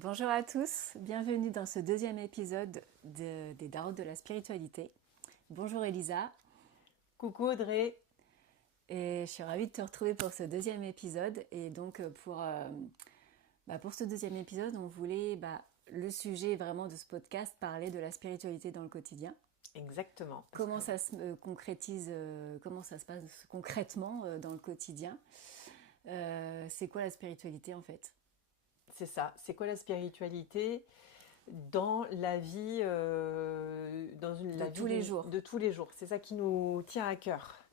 Bonjour à tous, bienvenue dans ce deuxième épisode des Darons de la spiritualité. Bonjour Elisa, Coucou Audrey. et je suis ravie de te retrouver pour ce deuxième épisode. Et donc pour ce deuxième épisode, on voulait, le sujet vraiment de ce podcast, parler de la spiritualité dans le quotidien. Exactement, parce que Comment ça se concrétise, comment ça se passe concrètement dans le quotidien. C'est quoi la spiritualité en fait? c'est ça. C'est quoi la spiritualité dans la vie, De tous les jours. de tous les jours? C'est ça qui nous tient à cœur.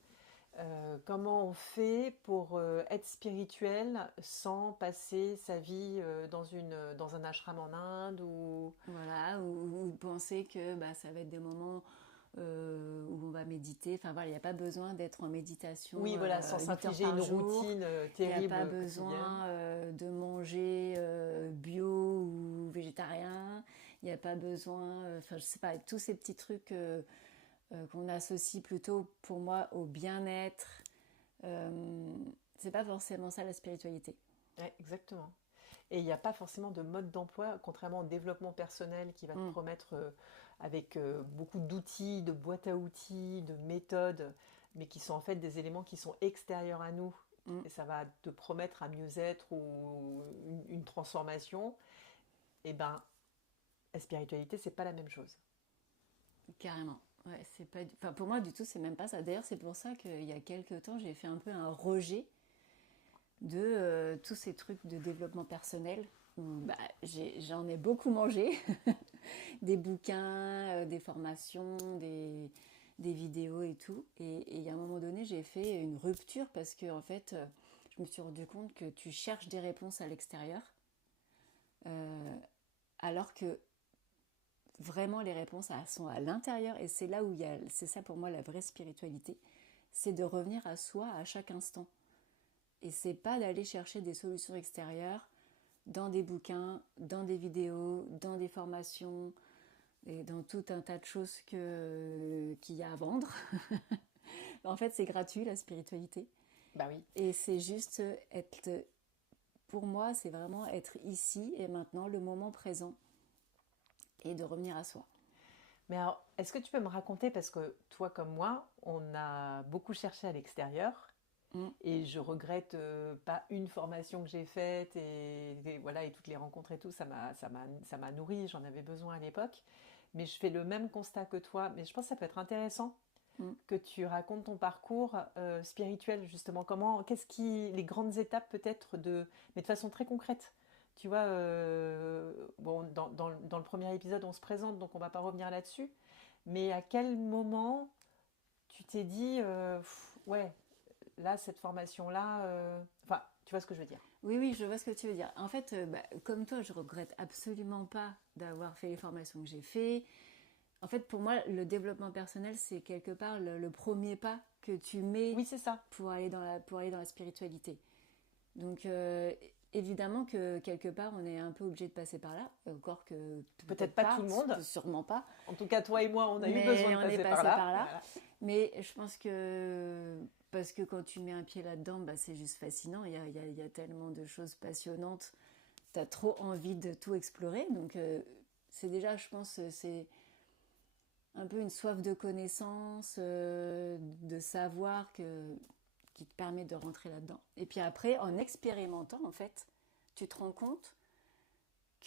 Comment on fait pour être spirituel sans passer sa vie dans un ashram en Inde ou... Voilà, ou penser que ça va être des moments où on va méditer. Enfin voilà, il n'y a pas besoin d'être en méditation Oui, voilà, sans 8 heures s'infliger par une jour. routine Il n'y a terrible pas quotidienne. besoin de manger bio ou végétarien. Il n'y a pas besoin, enfin je sais pas, tous ces petits trucs qu'on associe plutôt pour moi au bien-être. Euh, c'est pas forcément ça la spiritualité. Ouais, exactement. Et il n'y a pas forcément de mode d'emploi, contrairement au développement personnel qui va te Mm, promettre avec beaucoup d'outils, de boîtes à outils, de méthodes, mais qui sont en fait des éléments qui sont extérieurs à nous. mm, Et ça va te promettre un mieux-être ou une transformation. Et ben, la spiritualité, c'est pas la même chose. carrément. Ouais, c'est pas, enfin, pour moi, du tout, c'est même pas ça. D'ailleurs, c'est pour ça qu'il y a quelques temps, j'ai fait un peu un rejet de tous ces trucs de développement personnel. Où, j'en ai beaucoup mangé, des bouquins, des formations, des vidéos et tout. Et à un moment donné, j'ai fait une rupture parce que en fait, je me suis rendu compte que tu cherches des réponses à l'extérieur, euh, alors que vraiment les réponses sont à l'intérieur. Et c'est là où c'est ça pour moi la vraie spiritualité, c'est de revenir à soi à chaque instant. Et c'est pas d'aller chercher des solutions extérieures dans des bouquins, dans des vidéos, dans des formations et dans tout un tas de choses qu'il y a à vendre. En fait, c'est gratuit la spiritualité. Bah oui. Et c'est juste être, pour moi, c'est vraiment être ici et maintenant, le moment présent et de revenir à soi. Mais alors, est-ce que tu peux me raconter, parce que toi comme moi, on a beaucoup cherché à l'extérieur. Mm, Et je regrette pas une formation que j'ai faite et voilà et toutes les rencontres et tout, ça m'a nourri, j'en avais besoin à l'époque. Mais je fais le même constat que toi. Mais je pense que ça peut être intéressant mm. que tu racontes ton parcours spirituel justement. Qu'est-ce qui, les grandes étapes peut-être mais de façon très concrète. Tu vois, bon, dans le premier épisode, on se présente, donc on va pas revenir là-dessus. Mais à quel moment tu t'es dit, ouais, là, cette formation-là, enfin, tu vois ce que je veux dire. Oui, oui, je vois ce que tu veux dire. En fait, comme toi, je regrette absolument pas d'avoir fait les formations que j'ai fait. En fait, pour moi, le développement personnel, c'est quelque part le premier pas que tu mets Oui, c'est ça. pour aller dans la spiritualité. Donc, évidemment que quelque part, on est un peu obligé de passer par là. Encore que Peut-être peut-être pas tout pas, le monde. sûrement pas. En tout cas, toi et moi, on a eu besoin Mais de on est passer par passé là. par là. Voilà. Mais je pense que parce que quand tu mets un pied là-dedans, c'est juste fascinant. Il y a tellement de choses passionnantes. Tu as trop envie de tout explorer. Donc, c'est déjà, je pense, c'est un peu une soif de connaissance, de savoir qui te permet de rentrer là-dedans. Et puis après, en expérimentant, en fait, tu te rends compte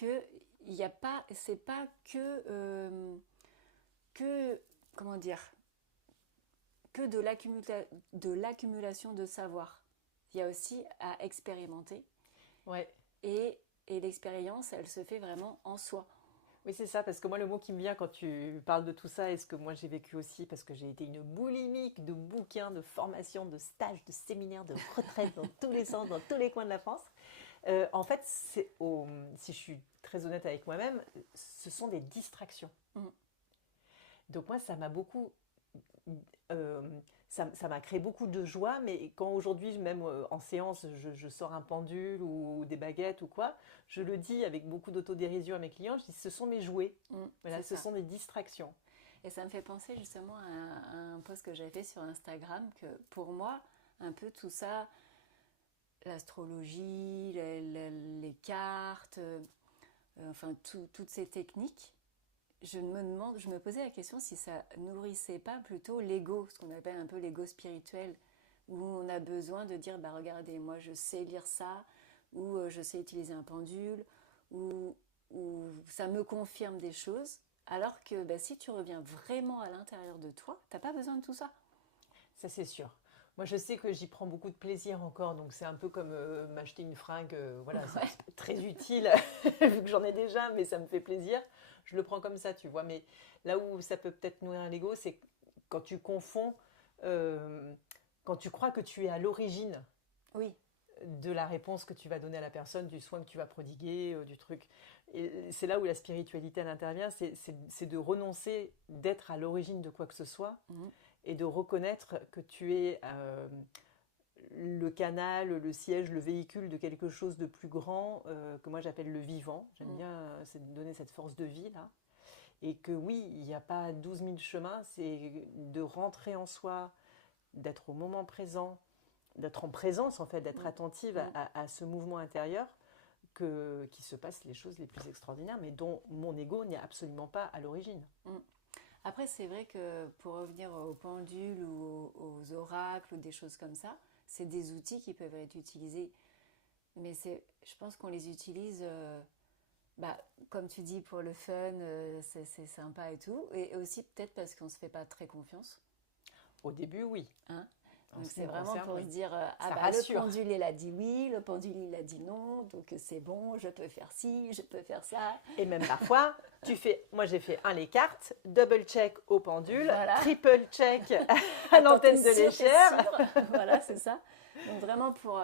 que il y a pas, c'est pas que comment dire, que de l'accumulation de savoir. Il y a aussi à expérimenter Ouais. et l'expérience, elle se fait vraiment en soi. Oui, c'est ça, parce que moi, le mot qui me vient quand tu parles de tout ça, et ce que moi j'ai vécu aussi, parce que j'ai été une boulimique de bouquins, de formations, de stages, de séminaires, de retraites dans tous les sens, dans tous les coins de la France. En fait, si je suis très honnête avec moi-même, ce sont des distractions. Mm. Donc moi, ça m'a créé beaucoup de joie, mais quand aujourd'hui, même en séance, je sors un pendule ou des baguettes ou quoi, je le dis avec beaucoup d'autodérision à mes clients, je dis ce sont mes jouets, voilà, C'est ce ça. sont des distractions. Et ça me fait penser justement à un post que j'avais fait sur Instagram que pour moi, un peu tout ça, l'astrologie, les cartes, enfin toutes ces techniques, je me posais la question si ça nourrissait pas plutôt l'ego, ce qu'on appelle un peu l'ego spirituel, où on a besoin de dire, bah regardez, moi je sais lire ça, ou je sais utiliser un pendule, ou ça me confirme des choses, alors que bah, si tu reviens vraiment à l'intérieur de toi, t'as pas besoin de tout ça. Ça, c'est sûr. Moi, je sais que j'y prends beaucoup de plaisir encore, donc c'est un peu comme m'acheter une fringue. Voilà, c'est Ouais. pas très utile, vu que j'en ai déjà, mais ça me fait plaisir. Je le prends comme ça, tu vois. Mais là où ça peut peut-être nourrir l'ego, c'est quand tu confonds, euh, quand tu crois que tu es à l'origine Oui. de la réponse que tu vas donner à la personne, du soin que tu vas prodiguer, du truc. Et c'est là où la spiritualité elle intervient, c'est de renoncer d'être à l'origine de quoi que ce soit Mhm. et de reconnaître que tu es le canal, le siège, le véhicule de quelque chose de plus grand, que moi j'appelle le vivant. J'aime Mhm. bien donner cette force de vie là. Et que oui, il n'y a pas 12 000 chemins, c'est de rentrer en soi, d'être au moment présent, d'être en présence en fait, d'être Mhm. attentive Mhm. à ce mouvement intérieur, qui se passent les choses les plus extraordinaires, mais dont mon ego n'est absolument pas à l'origine. Mhm. Après, c'est vrai que pour revenir aux pendules ou aux oracles ou des choses comme ça, c'est des outils qui peuvent être utilisés. Mais je pense qu'on les utilise, bah, comme tu dis, pour le fun, c'est sympa et tout. Et aussi peut-être parce qu'on ne se fait pas très confiance. Au début, oui. Hein. En Donc ce qui c'est me vraiment concerne, pour se oui. dire, ah Ça bah le rassure. pendule il a dit oui, le pendule il a dit non, donc c'est bon, je peux faire ci, je peux faire ça. Et même parfois, moi j'ai fait les cartes, double check au pendule, Voilà. triple check à Attends, l'antenne de t'es l'échelle. sûr. Voilà, c'est ça. Donc vraiment pour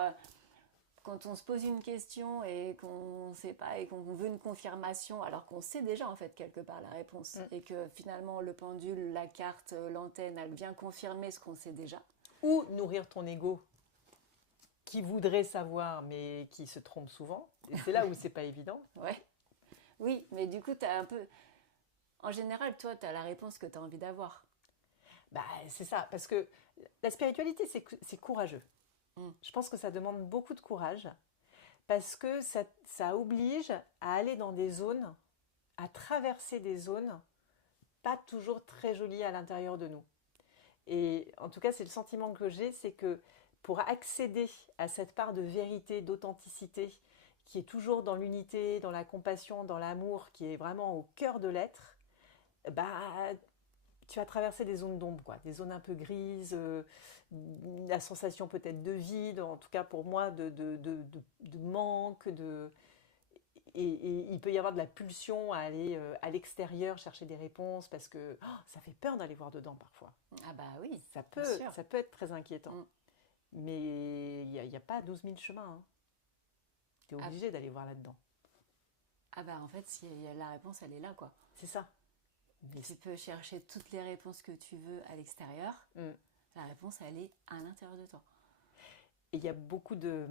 quand on se pose une question et qu'on ne sait pas et qu'on veut une confirmation, alors qu'on sait déjà en fait quelque part la réponse Mm. et que finalement le pendule, la carte, l'antenne a bien confirmé ce qu'on sait déjà. Ou nourrir ton ego qui voudrait savoir mais qui se trompe souvent. Et c'est là où c'est pas évident. Ouais. Oui, mais du coup, tu as un peu. En général, toi, tu as la réponse que tu as envie d'avoir. Bah, c'est ça, parce que la spiritualité, c'est courageux. Mm. Je pense que ça demande beaucoup de courage, parce que ça oblige à aller dans des zones, à traverser des zones pas toujours très jolies à l'intérieur de nous. Et en tout cas, c'est le sentiment que j'ai, c'est que pour accéder à cette part de vérité, d'authenticité, qui est toujours dans l'unité, dans la compassion, dans l'amour, qui est vraiment au cœur de l'être, bah, tu vas traverser des zones d'ombre, quoi, des zones un peu grises, la sensation peut-être de vide, en tout cas pour moi, de manque, et il peut y avoir de la pulsion à aller à l'extérieur chercher des réponses parce que ça fait peur d'aller voir dedans parfois. Ah bah oui, Ça bien peut, sûr. ça peut être très inquiétant. Mm. Mais il y a pas 12 000 chemins. Hein. Tu es Ah, obligé d'aller voir là-dedans. ah bah en fait, si la réponse, elle est là, quoi. C'est ça. Mais Tu peux chercher toutes les réponses que tu veux à l'extérieur. mm. La réponse, elle est à l'intérieur de toi. Et il y a beaucoup de...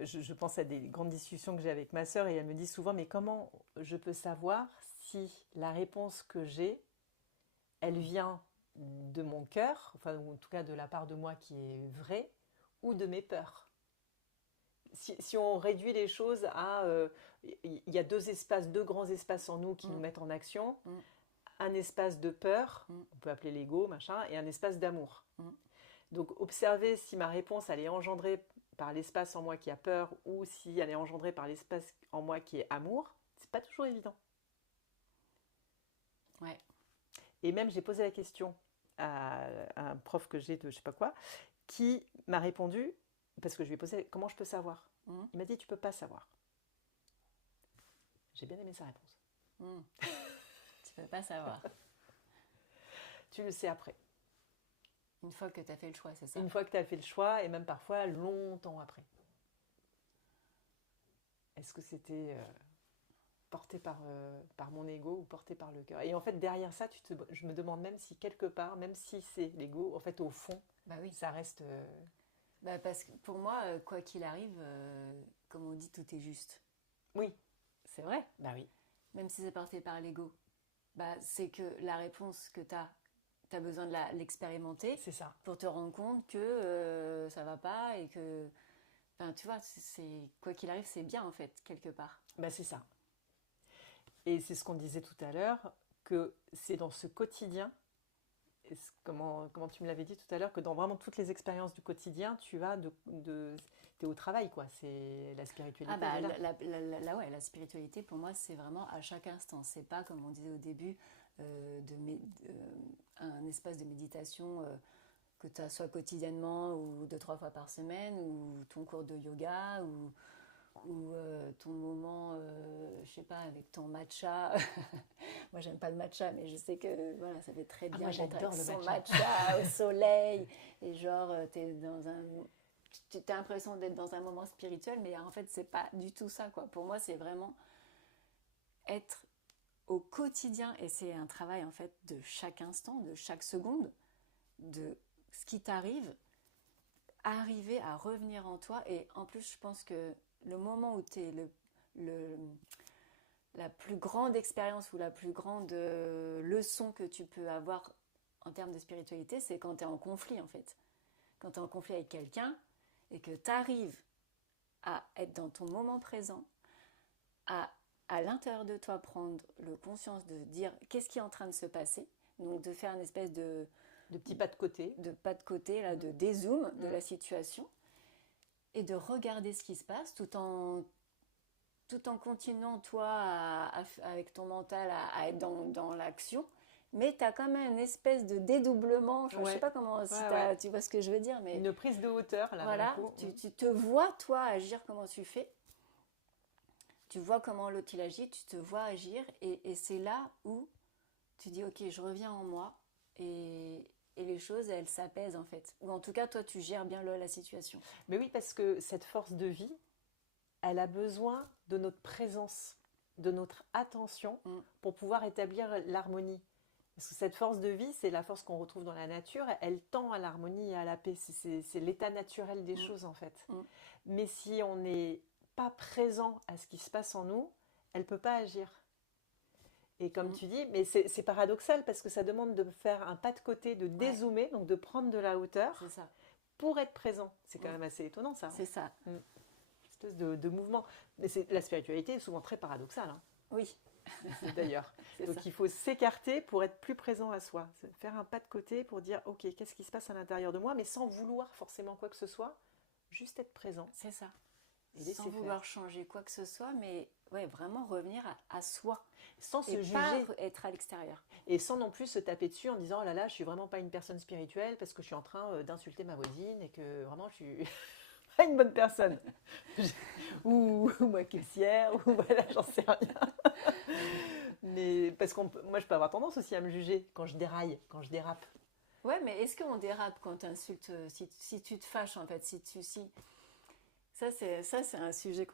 Je pense à des grandes discussions que j'ai avec ma sœur et elle me dit souvent, mais comment je peux savoir si la réponse que j'ai, elle vient de mon cœur, enfin ou en tout cas de la part de moi qui est vraie, ou de mes peurs. Si on réduit les choses à... Il y a deux grands espaces en nous qui nous Mm. mettent en action. Mm. Un espace de peur, Mm. on peut appeler l'ego, machin, et un espace d'amour. Mm. Donc observer si ma réponse elle est engendrée par l'espace en moi qui a peur ou si elle est engendrée par l'espace en moi qui est amour, c'est pas toujours évident. Ouais. Et même j'ai posé la question à un prof que j'ai de je sais pas quoi, qui m'a répondu, parce que je lui ai posé comment je peux savoir. Mm. Il m'a dit tu peux pas savoir. J'ai bien aimé sa réponse. Mm. Tu peux pas savoir. Tu le sais après. Une fois que tu as fait le choix, c'est ça. Une fois que tu as fait le choix, et même parfois longtemps après. Est-ce que c'était porté par mon ego ou porté par le cœur? Et en fait, derrière ça, je me demande même si quelque part, même si c'est l'ego, en fait, au fond, Bah oui. ça reste... Bah parce que pour moi, quoi qu'il arrive, comme on dit, tout est juste. Oui, C'est vrai. bah oui, Même si c'est porté par l'ego. Bah, c'est que la réponse que tu as besoin de l'expérimenter c'est ça. pour te rendre compte que ça va pas et que. Enfin, tu vois, quoi qu'il arrive, c'est bien en fait, quelque part. Bah c'est ça. Et c'est ce qu'on disait tout à l'heure, que c'est dans ce quotidien, comment tu me l'avais dit tout à l'heure, que dans vraiment toutes les expériences du quotidien, t'es au travail, quoi. C'est la spiritualité. Ah bah, elle est là. ouais, la spiritualité, pour moi, c'est vraiment à chaque instant. C'est pas, comme on disait au début, un espace de méditation que tu as soit quotidiennement ou 2-3 fois par semaine, ou ton cours de yoga, ou ton moment, je sais pas, avec ton matcha. Moi, j'aime pas le matcha, mais je sais que voilà, ça fait très Ah, bien moi, d'être j'adore avec le son matcha. matcha au soleil. Et genre, tu as l'impression d'être dans un moment spirituel, mais en fait, c'est pas du tout ça, quoi. Pour moi, c'est vraiment être au quotidien, et c'est un travail, en fait, de chaque instant, de chaque seconde, de ce qui t'arrive, arriver à revenir en toi. Et en plus, je pense que le moment où tu es le, la plus grande expérience ou la plus grande leçon que tu peux avoir en termes de spiritualité, c'est quand tu es en conflit, en fait. Quand tu es en conflit avec quelqu'un et que tu arrives à être dans ton moment présent, à l'intérieur de toi prendre le conscience de dire qu'est-ce qui est en train de se passer, donc de faire une espèce De petits pas de côté. de pas de côté, là, de dézoom de la situation, et de regarder ce qui se passe tout en continuant, toi, avec ton mental, à être dans l'action. Mais tu as quand même une espèce de dédoublement. Je ne sais Ouais. pas comment, si Ouais. tu vois ce que je veux dire, mais Une prise de hauteur, là, d'un voilà, coup. tu te vois, toi, agir comment tu fais. Tu vois comment l'autre il agit, tu te vois agir. Et c'est là où tu dis, ok, je reviens en moi. Et les choses, elles s'apaisent, en fait. Ou en tout cas, toi, tu gères bien la situation. Mais oui, parce que cette force de vie, elle a besoin de notre présence, de notre attention pour pouvoir établir l'harmonie. Parce que cette force de vie, c'est la force qu'on retrouve dans la nature, elle tend à l'harmonie et à la paix. C'est l'état naturel des choses, en fait. Mais si on n'est pas présent à ce qui se passe en nous, elle ne peut pas agir. Et comme tu dis, mais c'est paradoxal parce que ça demande de faire un pas de côté, de dézoomer, donc de prendre de la hauteur C'est ça. pour être présent. C'est quand même assez étonnant, ça. C'est ça. Une espèce de mouvement. Mais la spiritualité est souvent très paradoxale. Hein. Oui. D'ailleurs. Donc ça. il faut s'écarter pour être plus présent à soi. Faire un pas de côté pour dire, ok, qu'est-ce qui se passe à l'intérieur de moi, mais sans vouloir forcément quoi que ce soit, juste être présent. C'est ça. Et Sans vouloir changer quoi que ce soit, mais ouais, vraiment revenir à soi. Sans se et juger. Pas être à l'extérieur. Et sans non plus se taper dessus en disant, oh là là, je suis vraiment pas une personne spirituelle parce que je suis en train d'insulter ma voisine et que vraiment je suis pas une bonne personne. ou moi caissière, ou voilà, j'en sais rien. Mais parce que moi je peux avoir tendance aussi à me juger quand je déraille, quand je dérape. Ouais, mais est-ce qu'on dérape quand tu insultes, si tu te fâches en fait, Ça c'est un sujet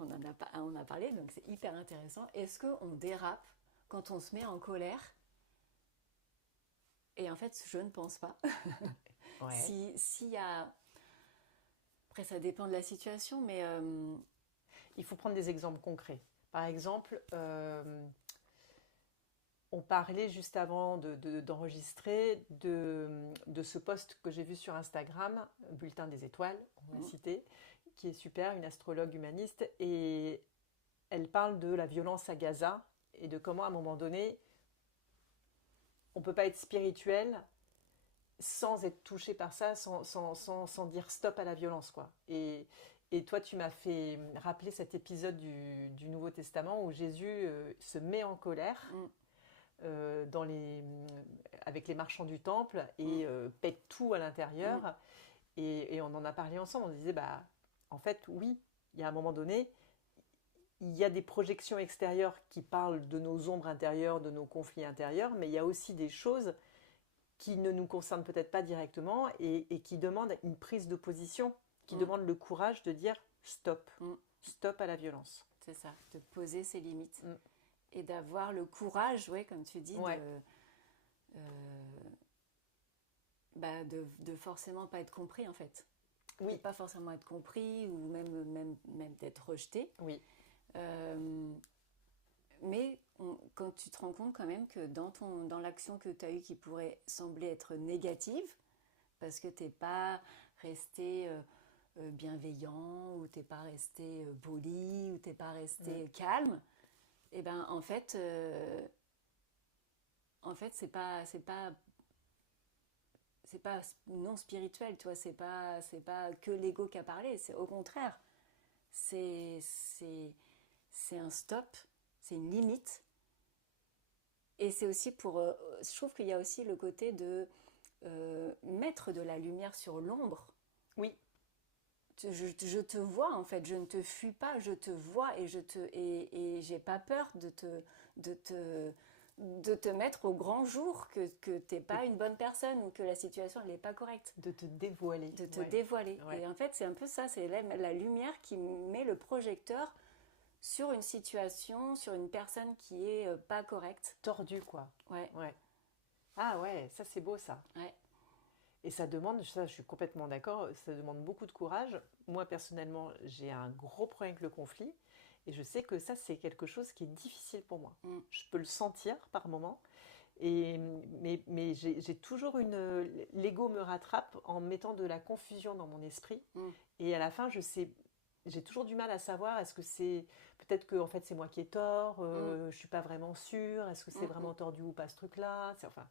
on a parlé, donc c'est hyper intéressant. Est-ce qu'on dérape quand on se met en colère? Et en fait, je ne pense pas. Ouais. S'il y a... Après, ça dépend de la situation, mais... Il faut prendre des exemples concrets. Par exemple, on parlait juste avant d'enregistrer de ce post que j'ai vu sur Instagram, Bulletin des étoiles, on l'a cité, qui est super, une astrologue humaniste, et elle parle de la violence à Gaza et de comment à un moment donné, on ne peut pas être spirituel sans être touché par ça, sans dire stop à la violence, quoi. Et toi, tu m'as fait rappeler cet épisode du Nouveau Testament où Jésus se met en colère avec les marchands du temple et pète tout à l'intérieur. Et on en a parlé ensemble, on disait, bah, en fait, oui, il y a un moment donné, il y a des projections extérieures qui parlent de nos ombres intérieures, de nos conflits intérieurs, mais il y a aussi des choses qui ne nous concernent peut-être pas directement et qui demandent une prise de position, qui demandent le courage de dire stop, stop à la violence. C'est ça, de poser ses limites et d'avoir le courage, ouais, comme tu dis, de forcément pas être compris en fait. Oui. De pas forcément être compris ou même d'être rejeté. Oui. Mais quand tu te rends compte quand même que dans l'action que tu as eue qui pourrait sembler être négative, parce que tu n'es pas resté bienveillant, ou tu n'es pas resté poli, ou tu n'es pas resté calme, Et ben en fait c'est pas non spirituel, tu vois, c'est pas que l'ego qui a parlé, c'est au contraire, c'est c'est c'est un stop, c'est une limite, et c'est aussi je trouve qu'il y a aussi le côté de mettre de la lumière sur l'ombre. Oui, Je te vois en fait, je ne te fuis pas, je te vois et j'ai pas peur de te de te mettre au grand jour que t'es de, pas une bonne personne ou que la situation n'est pas correcte, de te dévoiler. de te Ouais, dévoiler. ouais. Et en fait, c'est un peu ça, c'est la lumière qui met le projecteur sur une situation, sur une personne qui est pas correcte. Tordu, quoi. Ouais, Ouais. Ah ouais, ça c'est beau ça. ouais. Et ça demande, ça je suis complètement d'accord, ça demande beaucoup de courage. Moi personnellement, j'ai un gros problème avec le conflit et je sais que ça c'est quelque chose qui est difficile pour moi. Mm, Je peux le sentir par moment, mais j'ai toujours l'ego me rattrape en mettant de la confusion dans mon esprit mm, et à la fin je sais, j'ai toujours du mal à savoir est-ce que c'est peut-être que en fait c'est moi qui ai tort, mm, je suis pas vraiment sûre, est-ce que c'est mm, mm. vraiment tordu ou pas ce truc-là, enfin.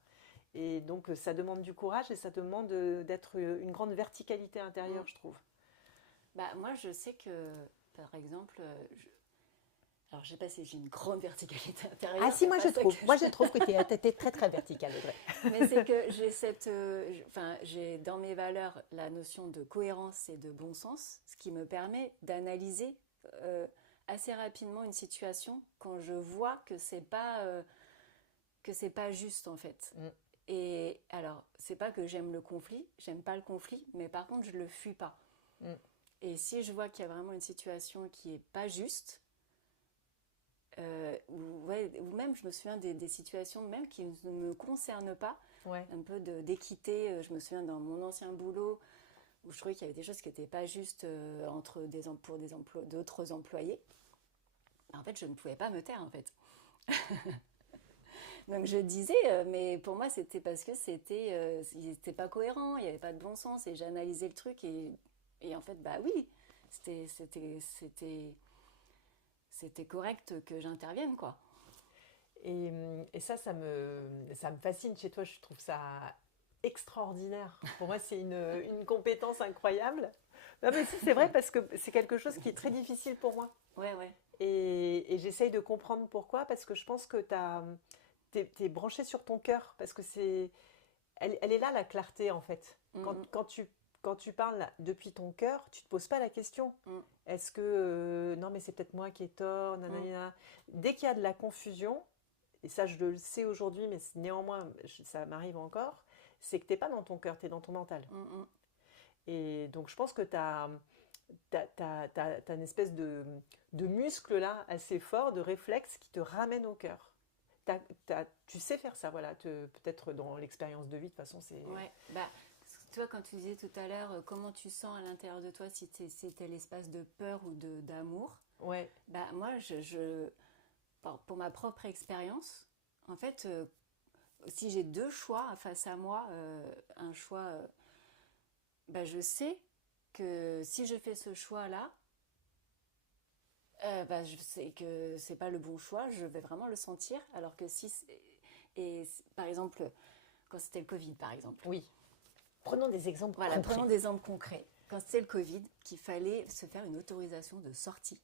Et donc ça demande du courage et ça demande d'être une grande verticalité Mm. intérieure, je trouve. Bah, moi, je sais que, par exemple, alors je sais pas si j'ai une grande verticalité Ah intérieure, si, c'est pas ça que moi je trouve que tu étais très très verticale, Audrey. mais c'est que j'ai enfin, j'ai dans mes valeurs la notion de cohérence et de bon sens, ce qui me permet d'analyser euh, assez rapidement une situation quand je vois que c'est pas juste en fait. Mm, Et alors, c'est pas que j'aime pas le conflit, mais par contre, je le fuis pas. mm. Et si je vois qu'il y a vraiment une situation qui est pas juste, ou même je me souviens des situations même qui ne me concernent pas, Ouais, un peu d'équité. Je me souviens dans mon ancien boulot où je trouvais qu'il y avait des choses qui n'étaient pas justes pour d'autres employés. En fait, je ne pouvais pas me taire en fait. Donc je disais, mais pour moi c'était parce que ils n'étaient pas cohérents, il n'y avait pas de bon sens et j'analysais le truc et en fait bah oui, c'était c'était c'était c'était correct que j'intervienne quoi. et ça, ça me fascine chez toi, je trouve ça extraordinaire. Pour moi, c'est une compétence incroyable. Non, mais si, c'est vrai parce que c'est quelque chose qui est très difficile pour moi. Ouais ouais. Et j'essaye de comprendre pourquoi, parce que je pense que t'es branché sur ton cœur, parce que elle est là la clarté en fait. Mm, Quand tu parles depuis ton cœur, tu te poses pas la question. mm, Est-ce que non mais c'est peut-être moi qui ai tort, mm, nanana. Dès qu'il y a de la confusion, et ça je le sais aujourd'hui, mais néanmoins ça m'arrive encore, c'est que t'es pas dans ton cœur, t'es dans ton mental. mm, mm. Et donc je pense que t'as une espèce de muscle là assez fort, de réflexe qui te ramène au cœur. Tu sais faire ça, voilà. Peut-être dans l'expérience de vie, de toute façon, c'est. Ouais, bah, toi, quand tu disais tout à l'heure, comment tu sens à l'intérieur de toi si c'était l'espace de peur ou d'amour, Ouais, bah, moi, pour ma propre expérience, en fait, si j'ai deux choix face à moi, un choix, bah, je sais que si je fais ce choix-là, bah, je sais que c'est pas le bon choix, je vais vraiment le sentir, alors que par exemple, quand c'était le Covid, par exemple. oui. Prenons des exemples Voilà, concrets. prenons des exemples concrets. Quand c'était le Covid, qu'il fallait se faire une autorisation de sortie,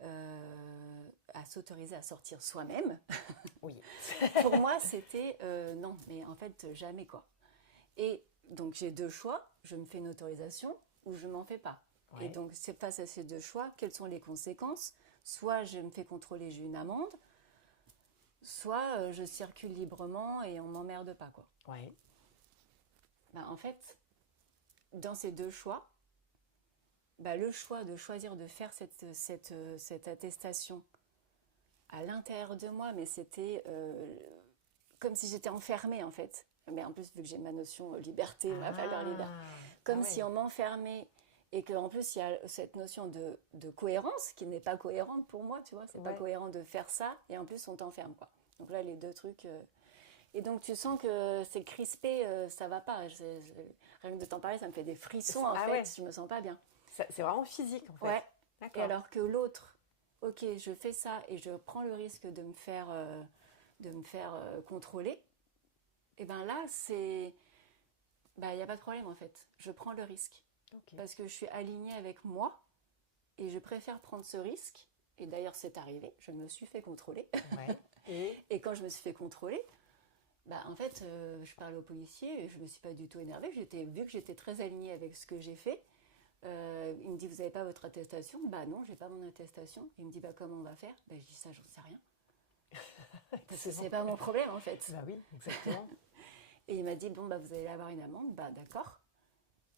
à s'autoriser à sortir soi-même, Oui. pour moi, c'était non, mais en fait, jamais quoi. Et donc, j'ai deux choix, je me fais une autorisation ou je m'en fais pas. Et Ouais. donc, c'est face à ces deux choix, quelles sont les conséquences? Soit je me fais contrôler, j'ai une amende, soit je circule librement et on m'emmerde pas quoi. Ouais. Ben, en fait, dans ces deux choix, bah, le choix de choisir de faire cette attestation à l'intérieur de moi, mais c'était comme si j'étais enfermée en fait. Mais en plus, vu que j'ai ma notion liberté, ma valeur liberté, Ah, ah comme si ouais. on m'enfermait et qu'en plus il y a cette notion de cohérence qui n'est pas cohérente pour moi, tu vois, c'est pas Ouais. cohérent de faire ça et en plus on t'enferme quoi. Donc là, les deux trucs. Et donc tu sens que c'est crispé, ça va pas. Rien que de t'en parler, ça me fait des frissons en Ah fait, ouais. je me sens pas bien. C'est vraiment physique en fait. Ouais. Et D'accord. alors que l'autre, ok, je fais ça et je prends le risque de me faire contrôler, et ben là, il n'y a pas de problème en fait. Je prends le risque. Ok. Parce que je suis alignée avec moi et je préfère prendre ce risque. Et d'ailleurs, c'est arrivé, je me suis fait contrôler. Ouais. Et Et quand je me suis fait contrôler, en fait, je parlais au policier et je ne me suis pas du tout énervée. Vu que j'étais très alignée avec ce que j'ai fait, il me dit, vous n'avez pas votre attestation? Bah non, j'ai pas mon attestation. Il me dit, comment on va faire? Je dis, ça, j'en sais rien. Parce que c'est pas mon problème en fait. bah oui, exactement. Et il m'a dit, bon, vous allez avoir une amende. D'accord.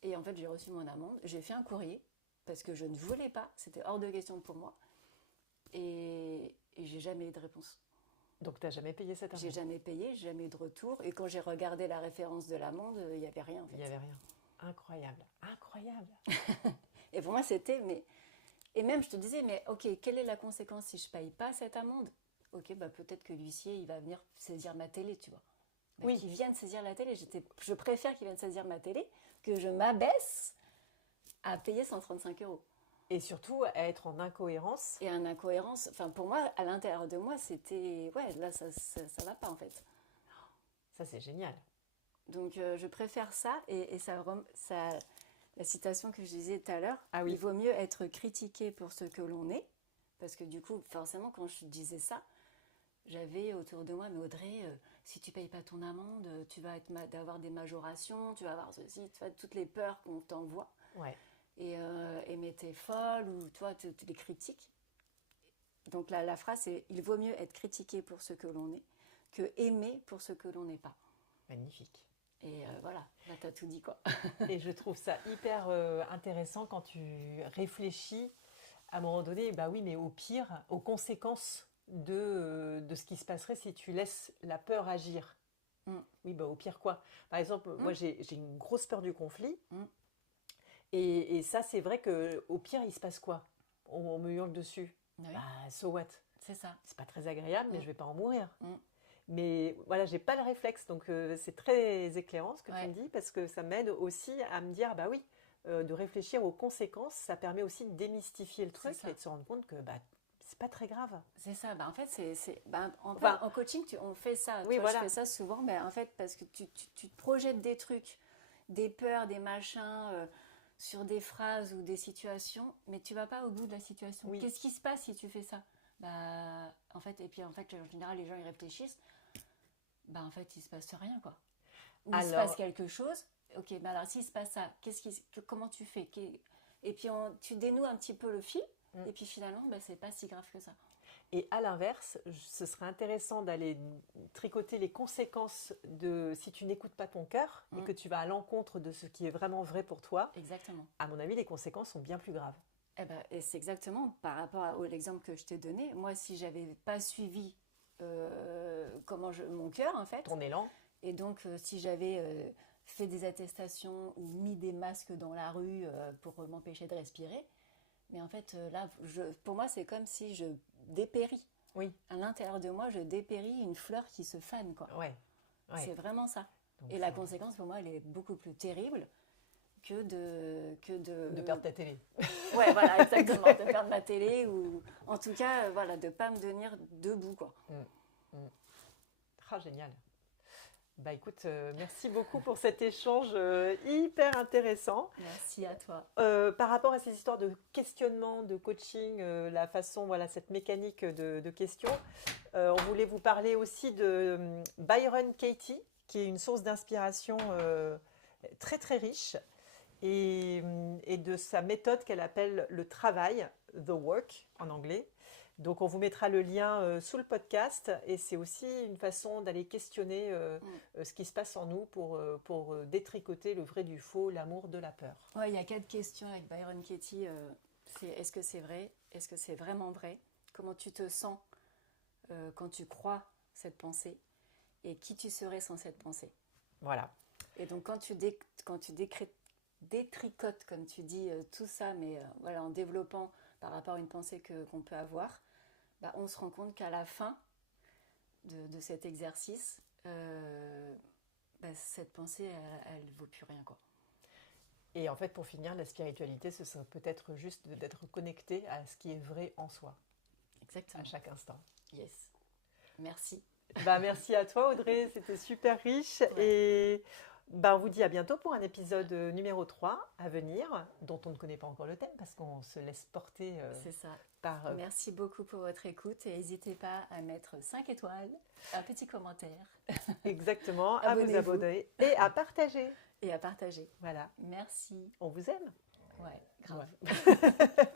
Et en fait, j'ai reçu mon amende. J'ai fait un courrier parce que je ne voulais pas. C'était hors de question pour moi. Et j'ai jamais eu de réponse. Donc tu n'as jamais payé cette amende? J'ai jamais payé, j'ai jamais eu de retour. Et quand j'ai regardé la référence de l'amende, il n'y avait rien en fait. Il n'y avait rien. Incroyable, incroyable. Et pour moi, c'était... Et même, je te disais, mais ok, quelle est la conséquence si je ne paye pas cette amende? Ok, peut-être que l'huissier, il va venir saisir ma télé, tu vois. Oui. Qu'il vienne saisir la télé. Je préfère qu'il vienne saisir ma télé que je m'abaisse à payer 135 euros. Et surtout, à être en incohérence. Et en incohérence, enfin pour moi, à l'intérieur de moi, c'était... Ouais, là, ça va pas en fait. Ça, c'est génial. Donc je préfère ça et la citation que je disais tout à l'heure, Ah oui. il vaut mieux être critiqué pour ce que l'on est, parce que du coup, forcément, quand je disais ça, j'avais autour de moi, mais Audrey, si tu payes pas ton amende, tu vas avoir des majorations, tu vas avoir ceci, tu vois, toutes les peurs qu'on t'envoie. Ouais. Et mais t'es folle, ou toi, tu les critiques. Donc la phrase, c'est, il vaut mieux être critiqué pour ce que l'on est, que aimé pour ce que l'on n'est pas. Magnifique. Et voilà, là, t'as tout dit, quoi. Et je trouve ça hyper intéressant quand tu réfléchis à un moment donné, bah oui, mais au pire, aux conséquences de ce qui se passerait si tu laisses la peur agir. Oui, au pire quoi? Par exemple, moi j'ai une grosse peur du conflit. Et ça, c'est vrai qu'au pire, il se passe quoi? On me hurle dessus. Ah oui. So what? C'est ça. C'est pas très agréable, mais je vais pas en mourir. Mm. Mais voilà, j'ai pas le réflexe, donc c'est très éclairant ce que tu Ouais. me dis, parce que ça m'aide aussi à me dire, bah oui, de réfléchir aux conséquences, ça permet aussi de démystifier le truc et de se rendre compte que c'est pas très grave. C'est ça. En fait, en coaching, on fait ça. Oui, tu vois, voilà. je fais ça souvent, en fait, parce que tu te projettes des trucs, des peurs, des machins, sur des phrases ou des situations, mais tu vas pas au bout de la situation. Oui. Qu'est-ce qui se passe si tu fais ça? En fait, en général, les gens, ils réfléchissent. En fait, il se passe rien, quoi. Ou il se passe quelque chose. Ok, alors s'il se passe ça, comment tu fais? Et puis tu dénoues un petit peu le fil. Et puis finalement, c'est pas si grave que ça. Et à l'inverse, ce serait intéressant d'aller tricoter les conséquences de si tu n'écoutes pas ton cœur et que tu vas à l'encontre de ce qui est vraiment vrai pour toi. Exactement. À mon avis, les conséquences sont bien plus graves. Et c'est exactement par rapport à l'exemple que je t'ai donné. Moi, si j'avais pas suivi mon cœur, en fait. Ton élan. Et donc, si j'avais fait des attestations ou mis des masques dans la rue pour m'empêcher de respirer, mais en fait, là, pour moi, c'est comme si je dépéris. Oui. À l'intérieur de moi, je dépéris une fleur qui se fane, quoi. Ouais. C'est vraiment ça. Donc et la conséquence, pour moi, elle est beaucoup plus terrible que de perdre ta télé. Ouais, voilà, exactement. De perdre ma télé ou, en tout cas, voilà, de pas me tenir debout, quoi. Génial. Écoute, merci beaucoup pour cet échange hyper intéressant. Merci à toi. Par rapport à ces histoires de questionnement, de coaching, la façon, voilà, cette mécanique de questions, on voulait vous parler aussi de Byron Katie, qui est une source d'inspiration très très riche, et de sa méthode qu'elle appelle le travail, the work en anglais. Donc, on vous mettra le lien sous le podcast et c'est aussi une façon d'aller questionner ce qui se passe en nous pour détricoter le vrai du faux, l'amour de la peur. Ouais, il y a 4 questions avec Byron Katie. Est-ce que c'est vrai? Est-ce que c'est vraiment vrai? Comment tu te sens quand tu crois cette pensée? Et qui tu serais sans cette pensée? Voilà. Et donc, quand tu détricotes, comme tu dis, tout ça, mais voilà, en développant par rapport à une pensée qu'on peut avoir, on se rend compte qu'à la fin de cet exercice, cette pensée, elle ne vaut plus rien, quoi. Et en fait, pour finir, la spiritualité, ce serait peut-être juste d'être connecté à ce qui est vrai en soi. Exactement. à chaque instant. Yes. Merci. Merci à toi Audrey, c'était super riche. Ouais. Et on vous dit à bientôt pour un épisode numéro 3 à venir, dont on ne connaît pas encore le thème parce qu'on se laisse porter C'est ça. par... Merci beaucoup pour votre écoute et n'hésitez pas à mettre 5 étoiles, un petit commentaire Exactement, à vous Abonnez-vous. abonner et à partager. et à partager. Voilà, Merci. on vous aime. Ouais, grave. Ouais.